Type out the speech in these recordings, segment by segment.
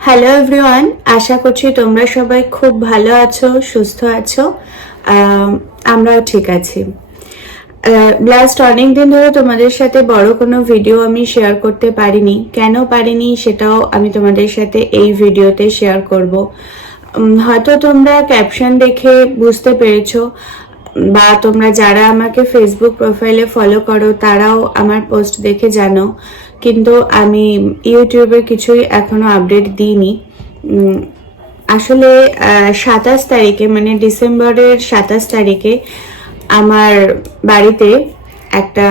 Hello everyone, আশা করছি তোমরা সবাই খুব ভালো আছো, সুস্থ আছো। আমরাও ঠিক আছি। লাস্ট অনেক দিন ধরে তোমাদের সাথে বড় কোনো ভিডিও আমি শেয়ার করতে পারিনি। কেন পারিনি সেটাও আমি তোমাদের সাথে এই ভিডিওতে শেয়ার করব। হয়তো তোমরা ক্যাপশন দেখে বুঝতে পেরেছো, বা তোমরা যারা আমাকে ফেসবুক প্রোফাইলে ফলো করো তারাও আমার পোস্ট দেখে জানো, কিন্তু আমি ইউটিউবের কিছুই এখনো আপডেট দিইনি। আসলে 27 তারিখে মানে ডিসেম্বরের 27 তারিখে আমার বাড়িতে একটা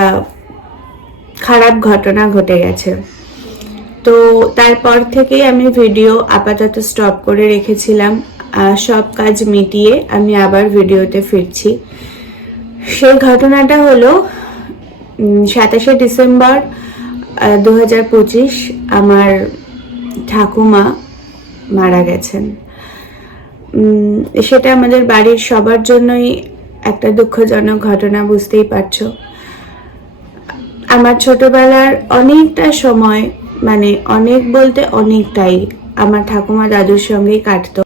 খারাপ ঘটনা ঘটে গেছে। তো তারপর থেকে আমি ভিডিও আপাতত স্টপ করে রেখেছিলাম। সব কাজ মিটিয়ে আমি আবার ভিডিওতে ফিরছি। সেই ঘটনাটা হলো 27শে ডিসেম্বর 2025 আমার ঠাকুমা মারা গেছেন। সেটা আমাদের বাড়ির সবার জন্যই একটা দুঃখজনক ঘটনা, বুঝতেই পারছো। আমার ছোটবেলার অনেকটা সময়, মানে অনেক বলতে অনেকটাই, আমার ঠাকুমা দাদুর সঙ্গেই কাটতো।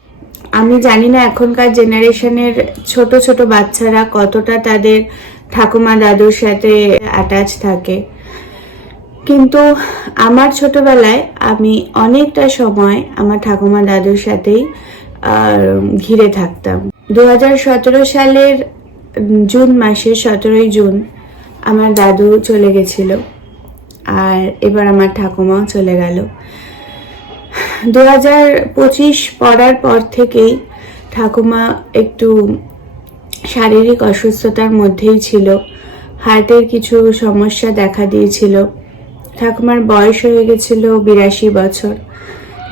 আমি জানি না এখনকার জেনারেশনের ছোট ছোট বাচ্চারা কতটা তাদের ঠাকুমা দাদুর সাথে অ্যাটাচ থাকে, কিন্তু আমার ছোটবেলায় আমি অনেকটা সময় আমার ঠাকুমা দাদুর সাথেই ঘিরে থাকতাম। 2017 সালের জুন মাসে 17ই জুন আমার দাদু চলে গেছিল, আর এবার আমার ঠাকুমাও চলে গেল। 2025 পড়ার পর থেকেই ঠাকুমা একটু শারীরিক অসুস্থতার মধ্যেই ছিল। হার্টের কিছু সমস্যা দেখা দিয়েছিল। ঠাকুমার বয়স হয়ে গেছিল 82 বছর।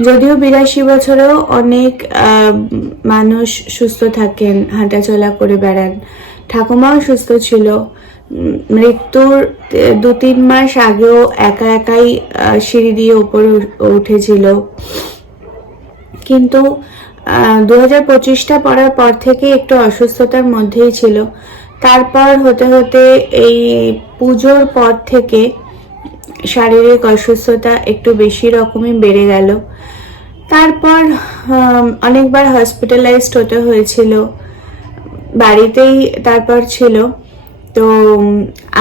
যদিও 82 বছরেও অনেক মানুষ সুস্থ থাকেন, হাঁটাচলা করে বেড়ান। ঠাকুমাও সুস্থ ছিল। মৃত্যুর 2-3 মাস আগেও একা একাই সিঁড়ি দিয়ে উপরে উঠেছিল। কিন্তু 2025টা পড়ার পর থেকে একটু অসুস্থতার মধ্যেই ছিল। তারপর হতে হতে এই পুজোর পর থেকে শারীরিক অসুস্থতা একটু বেশি রকমই বেড়ে গেল। তারপর অনেকবার হসপিটালাইজড হতে হয়েছিল, বাড়িতেই তারপর ছিল। তো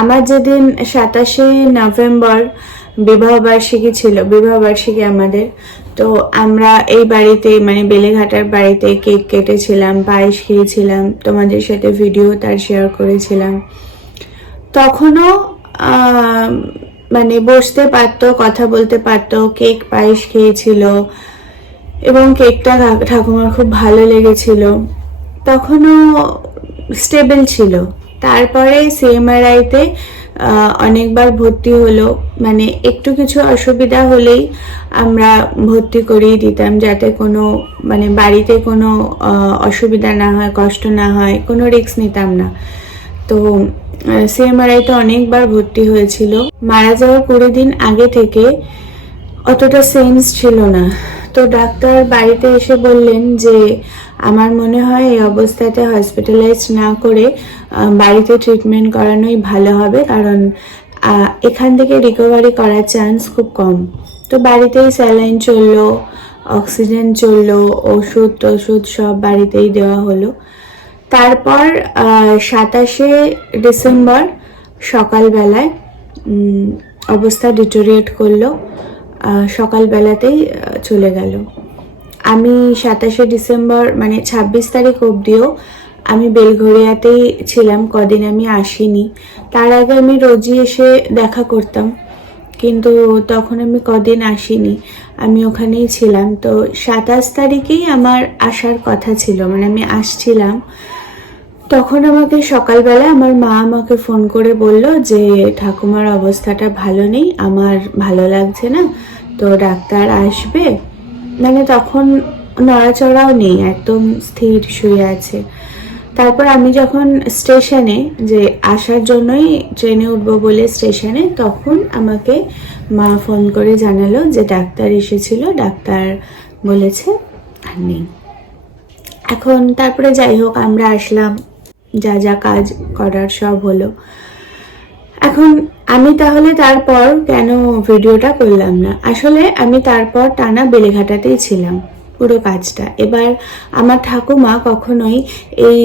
আমার যেদিন 27শে নভেম্বর বিবাহবার্ষিকী ছিল, বিবাহবার্ষিকী আমাদের, তো আমরা এই বাড়িতে মানে বেলেঘাটার বাড়িতে কেক কেটেছিলাম, পায়েস খেয়েছিলাম, তোমাদের সাথে ভিডিও তার শেয়ার করেছিলাম। তখনও মানে বসতে পারতো, কথা বলতে পারতো, কেক পায়েস খেয়েছিল এবং কেকটা ঠাকুমার খুব ভালো লেগেছিল। তখনও স্টেবল ছিল। তারপরে সিএমআরআইতে অনেকবার ভর্তি হলো, মানে একটু কিছু অসুবিধা হলেই আমরা ভর্তি করিয়ে দিতাম, যাতে কোনো মানে বাড়িতে কোনো অসুবিধা না হয়, কষ্ট না হয়, কোনো রিস্ক নিতাম না। তো সিএমআরআইতে অনেকবার ভর্তি হয়েছিল। মারা যাওয়ার 20 দিন আগে থেকে অতটা সেন্স ছিল না। তো ডাক্তার বাড়িতে এসে বললেন যে আমার মনে হয় এই অবস্থাতে হসপিটালাইজ না করে বাড়িতে ট্রিটমেন্ট করানোই ভালো হবে, কারণ এখান থেকে রিকভারি করার চান্স খুব কম। তো বাড়িতেই স্যালাইন চললো, অক্সিজেন চললো, ওষুধ টষুধ সব বাড়িতেই দেওয়া হলো। তারপর 27শে ডিসেম্বর সকালবেলায় অবস্থা ডিটোরিয়েট করলো, সকালবেলাতেই চলে গেল। আমি 27শে ডিসেম্বর মানে 26 তারিখ অবধিও আমি বেলঘরিয়াতেই ছিলাম, কদিন আমি আসিনি। তার আগে আমি রোজই এসে দেখা করতাম, কিন্তু তখন আমি কদিন আসিনি, আমি ওখানেই ছিলাম। তো 27 তারিখেই আমার আসার কথা ছিল, মানে আমি আসছিলাম। তখন আমাকে সকালবেলা আমার মা আমাকে ফোন করে বলল যে ঠাকুমার অবস্থাটা ভালো নেই, আমার ভালো লাগছে না, তো ডাক্তার আসবে। মানে তখন নড়াচড়াও নেই, একদম স্থির শুয়ে আছে। তারপর আমি যখন স্টেশনে, যে আসার জন্যই ট্রেনে উঠবো বলে স্টেশনে, তখন আমাকে মা ফোন করে জানালো যে ডাক্তার এসেছিল, ডাক্তার বলেছে আর নেই। এখন তারপরে যাই হোক আমরা আসলাম, যা যা কাজ করার সব হলো। এখন আমি তাহলে তারপর কেন ভিডিওটা করলাম না? আসলে আমি তারপর টানা বেলেঘাটাতেই ছিলাম পুরো কাজটা। এবার আমার ঠাকুমা কখনোই এই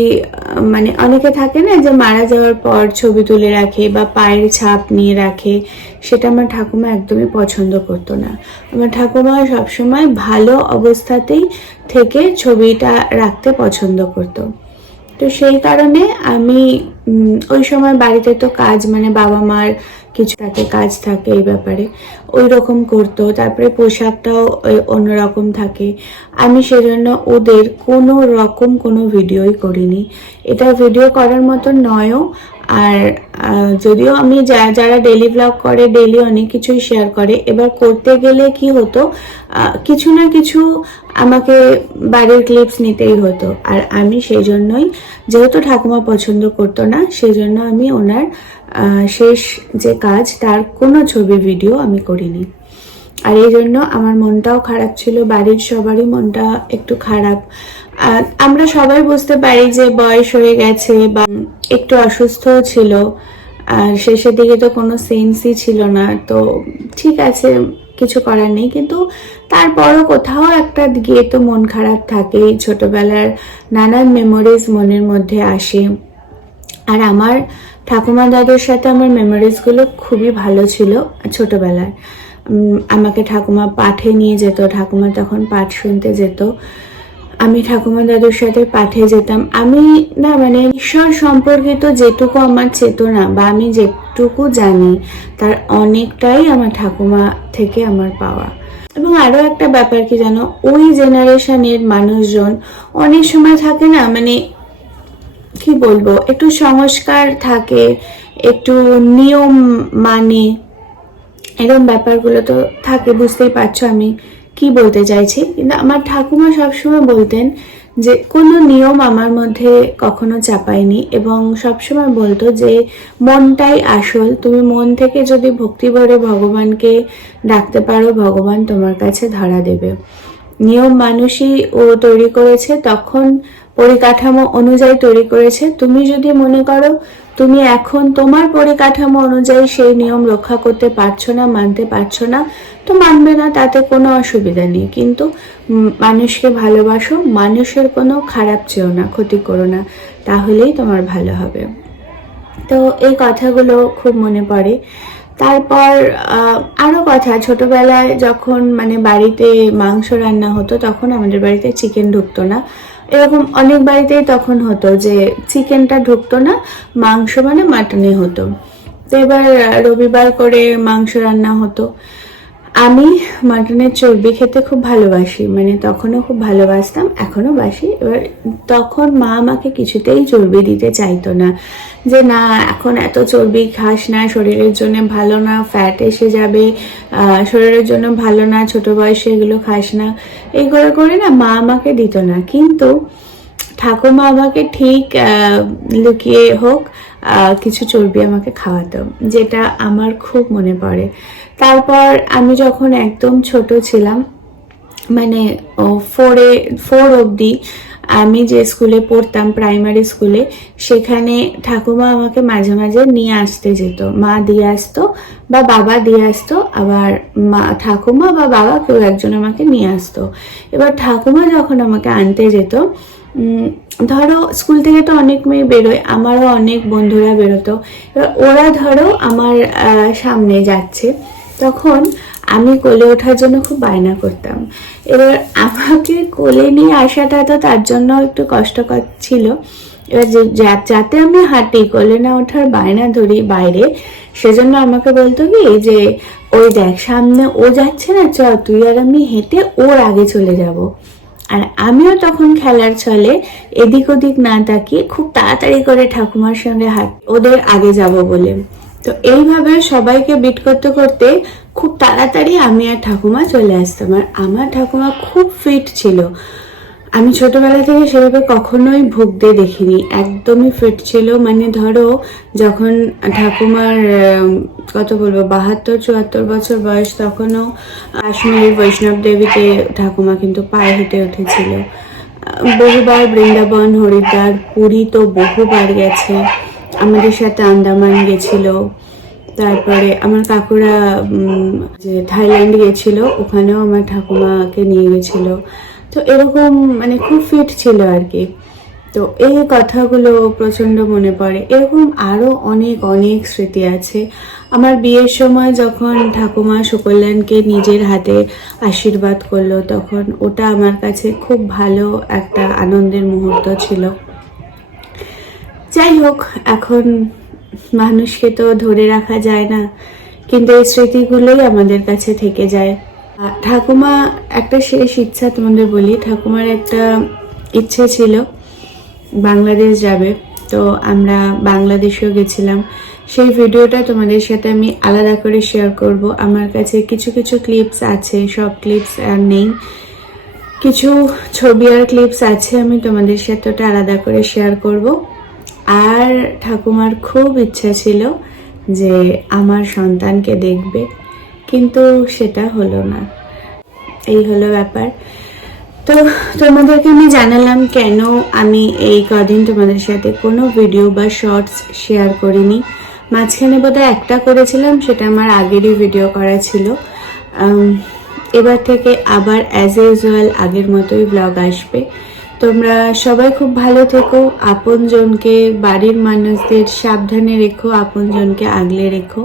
মানে অনেকে থাকে না যে মারা যাওয়ার পর ছবি তুলে রাখে বা পায়ের ছাপ নিয়ে রাখে, সেটা আমার ঠাকুমা একদমই পছন্দ করতো না। আমার ঠাকুমা সবসময় ভালো অবস্থাতেই থেকে ছবিটা রাখতে পছন্দ করতো। তো সেই কারণে আমি ওই সময় বাড়িতে তো কাজ, মানে বাবা মার কিছু থাকে, কাজ থাকে এই ব্যাপারে, ওই রকম করতো। তারপরে পোশাকটাও অন্যরকম থাকে। আমি সেজন্য ওদের কোনো রকম কোনো ভিডিওই করিনি। এটা ভিডিও করার মতো নয়ও। আর যদিও আমি যারা ডেলি ব্লগ করে ডেলি অনেক কিছুই শেয়ার করে, এবার করতে গেলে কি হতো, কিছু না কিছু আমাকে বাড়ির ক্লিপস নিতেই হতো। আর আমি সেই জন্যই, যেহেতু ঠাকুমা পছন্দ করতো না, সেই জন্য আমি ওনার শেষ যে কাজ তার কোনো ছবি ভিডিও আমি করিনি। আর এই জন্য আমার মনটাও খারাপ ছিল, বাড়ির সবারই মনটা একটু খারাপ। আমরা সবাই বুঝতে পারি যে বয়স হয়ে গেছে বা একটু অসুস্থও ছিল, আর শেষের দিকে তো কোনো সেন্সই ছিল না। তো ঠিক আছে, কিছু করার নেই, কিন্তু তারপরও কোথাও একটা গিয়ে তো মন খারাপ থাকে। ছোটবেলার নানান মেমোরিজ মনের মধ্যে আসে। আর আমার ঠাকুমা দাদুর সাথে আমার মেমোরিজগুলো খুবই ভালো ছিল ছোটবেলায়। আমাকে ঠাকুমা পাঠে নিয়ে যেত, ঠাকুমা তখন পাঠ শুনতে যেত, আমি ঠাকুমা দাদুর সাথে পাঠে যেতাম। আমি না মানে ঈশ্বর সম্পর্কিত যেটুকু আমার চেতনা বা আমি যেটুকু জানি তার অনেকটাই আমার ঠাকুমা থেকে আমার পাওয়া। এবং আরো একটা ব্যাপার কি জানো, ওই জেনারেশনের মানুষজন অনেক সময় থাকে না, মানে কি বলবো, একটু সংস্কার থাকে, একটু নিয়ম মানে, এরকম ব্যাপারগুলো তো থাকে। বুঝতেই পারছো আমি কি বলতে চাইছি। কিন্তু আমার ঠাকুমা সবসময় বলতেন যে কোনো নিয়ম আমার মধ্যে কখনো চাপায়নি, এবং সবসময় বলতো যে মনটাই আসল। তুমি মন থেকে যদি ভক্তি ভরে ভগবানকে ডাকতে পারো, ভগবান তোমার কাছে ধরা দেবে। নিয়ম মানুষই ও তৈরি করেছে, তখন পরিকাঠামো অনুযায়ী তৈরি করেছে। তুমি যদি মনে করো তুমি এখন তোমার পরিকাঠামো অনুযায়ী সেই নিয়ম রক্ষা করতে পারছো না, মানতে পারছো না, তো মানবে না, তাতে কোনো অসুবিধা নেই। কিন্তু মানুষকে ভালোবাসো, মানুষের কোনো খারাপ চেও না, ক্ষতি করো না, তাহলেই তোমার ভালো হবে। তো এই কথাগুলো খুব মনে পড়ে। তারপর আরো কথা, ছোটবেলায় যখন মানে বাড়িতে মাংস রান্না হতো, তখন আমাদের বাড়িতে চিকেন ঢুকতো না। এরকম অনেক বাড়িতেই তখন হতো যে চিকেনটা ঢুকতো না, মাংস মানে মাটনে হতো। তো এবার রবিবার করে মাংস রান্না হতো। আমি মাটনের চর্বি খেতে খুব ভালোবাসি, মানে তখনও খুব ভালোবাসতাম, এখনো বাসি। এবার তখন মা আমাকে কিছুতেই চর্বি দিতে চাইতো না, যে না এখন এত চর্বি খাস না, শরীরের জন্য ভালো না, ফ্যাট এসে যাবে, শরীরের জন্য ভালো না, ছোট বয়সে এগুলো খাস না, এই করে করে না মা আমাকে দিত না। কিন্তু ঠাকুমা আমাকে ঠিক লুকিয়ে হোক কিছু চর্বি আমাকে খাওয়াতো, যেটা আমার খুব মনে পড়ে। তারপর আমি যখন একদম ছোট ছিলাম, মানে ফোর অবধি আমি যে স্কুলে পড়তাম, প্রাইমারি স্কুলে, সেখানে ঠাকুমা আমাকে মাঝে মাঝে নিয়ে আসতে যেত। মা দিয়ে আসতো বা বাবা দিয়ে আসতো, আবার ঠাকুমা বা বাবা কেউ একজন আমাকে নিয়ে আসতো। এবার ঠাকুমা যখন আমাকে আনতে যেত, ধরো স্কুল থেকে তো অনেক মেয়ে বেরোয়, আমারও অনেক বন্ধুরা বেরোতো। এবার ওরা ধরো আমার সামনে যাচ্ছে, তখন আমি কোলে ওঠার জন্য খুব বায়না করতাম। এবার আমাকে কোলে নিয়ে আসাটা তো তার জন্য একটু কষ্টকর ছিল। এবার যাতে আমি হাঁটি, কোলে না ওঠার বায়না ধরি বাইরে, সেজন্য আমাকে বলতো কি যে ওই দেখ সামনে ও যাচ্ছে না, চ তুই আর আমি হেঁটে ওর আগে চলে যাব। আর আমিও তখন খেলার ছলে এদিক ওদিক না তাকিয়ে খুব তাড়াতাড়ি করে ঠাকুমার সঙ্গে ওদের আগে যাব বলে। তো এইভাবে সবাইকে বিট করতে করতে খুব তাড়াতাড়ি আমি আর ঠাকুমা চলে আসতাম। আর আমার ঠাকুমা খুব ফিট ছিল, আমি ছোটবেলা থেকে সেভাবে কখনোই ভুগতে দেখিনি, একদমই ফিট ছিল। মানে ধরো যখন ঠাকুমার কত বলবো 72-74 বছর বয়স, তখনও কাশ্মীরের বৈষ্ণব দেবীতে ঠাকুমা কিন্তু পায়ে হেঁটে উঠেছিল। বহুবার বৃন্দাবন, হরিদ্বার, পুরী তো বহুবার গেছে, আমাদের সাথে আন্দামান গেছিল। তারপরে আমার কাকুরা যে থাইল্যান্ড গেছিল, ওখানেও আমার ঠাকুমাকে নিয়ে গেছিল। তো এরকম মানে খুব ফিট ছিল আর কি। তো এই কথাগুলো প্রচণ্ড মনে পড়ে। এরকম আরও অনেক অনেক স্মৃতি আছে। আমার বিয়ের সময় যখন ঠাকুমা সুকল্যাণকে নিজের হাতে আশীর্বাদ করলো, তখন ওটা আমার কাছে খুব ভালো একটা আনন্দের মুহূর্ত ছিল। যাই হোক, এখন মানুষকে তো ধরে রাখা যায় না, কিন্তু এই স্মৃতিগুলোই আমাদের কাছে থেকে যায়। ঠাকুমা একটা শেষ ইচ্ছা তোমাদের বলি। ঠাকুমার একটা ইচ্ছে ছিল বাংলাদেশ যাবে, তো আমরা বাংলাদেশেও গেছিলাম। সেই ভিডিওটা তোমাদের সাথে আমি আলাদা করে শেয়ার করব। আমার কাছে কিছু কিছু ক্লিপস আছে, সব ক্লিপস আর নেই, কিছু ছবি আর ক্লিপস আছে, আমি তোমাদের সাথে ওটা আলাদা করে শেয়ার করব। আর ঠাকুমার খুব ইচ্ছা ছিল যে আমার সন্তানকে দেখবে, কিন্তু সেটা হলো না। এই হলো ব্যাপার। তো তোমাদেরকে আমি জানালাম কেন আমি এই কদিন তোমাদের সাথে কোনো ভিডিও বা শর্টস শেয়ার করিনি। মাঝখানে বোধহয় একটা করেছিলাম, সেটা আমার আগেরই ভিডিও করা ছিল। এবার থেকে আবার অ্যাজ ইউজুয়াল আগের মতোই ব্লগ আসবে। তোমরা সবাই খুব ভালো থেকো, আপনজনকে, বাড়ির মানুষদের সাবধানে রেখো, আপনজনকে আগলে রেখো।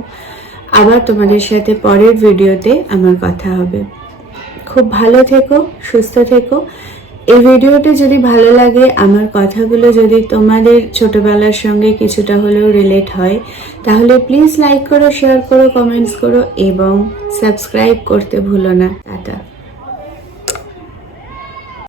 আবার তোমাদের সাথে পরের ভিডিওতে আমার কথা হবে। খুব ভালো থেকো, সুস্থ থেকো। এই ভিডিওটা যদি ভালো লাগে, আমার কথাগুলো যদি তোমাদের ছোটবেলার সঙ্গে কিছুটা হলেও রিলেট হয়, তাহলে প্লিজ লাইক করো, শেয়ার করো, কমেন্টস করো এবং সাবস্ক্রাইব করতে ভুলো না। টাটা।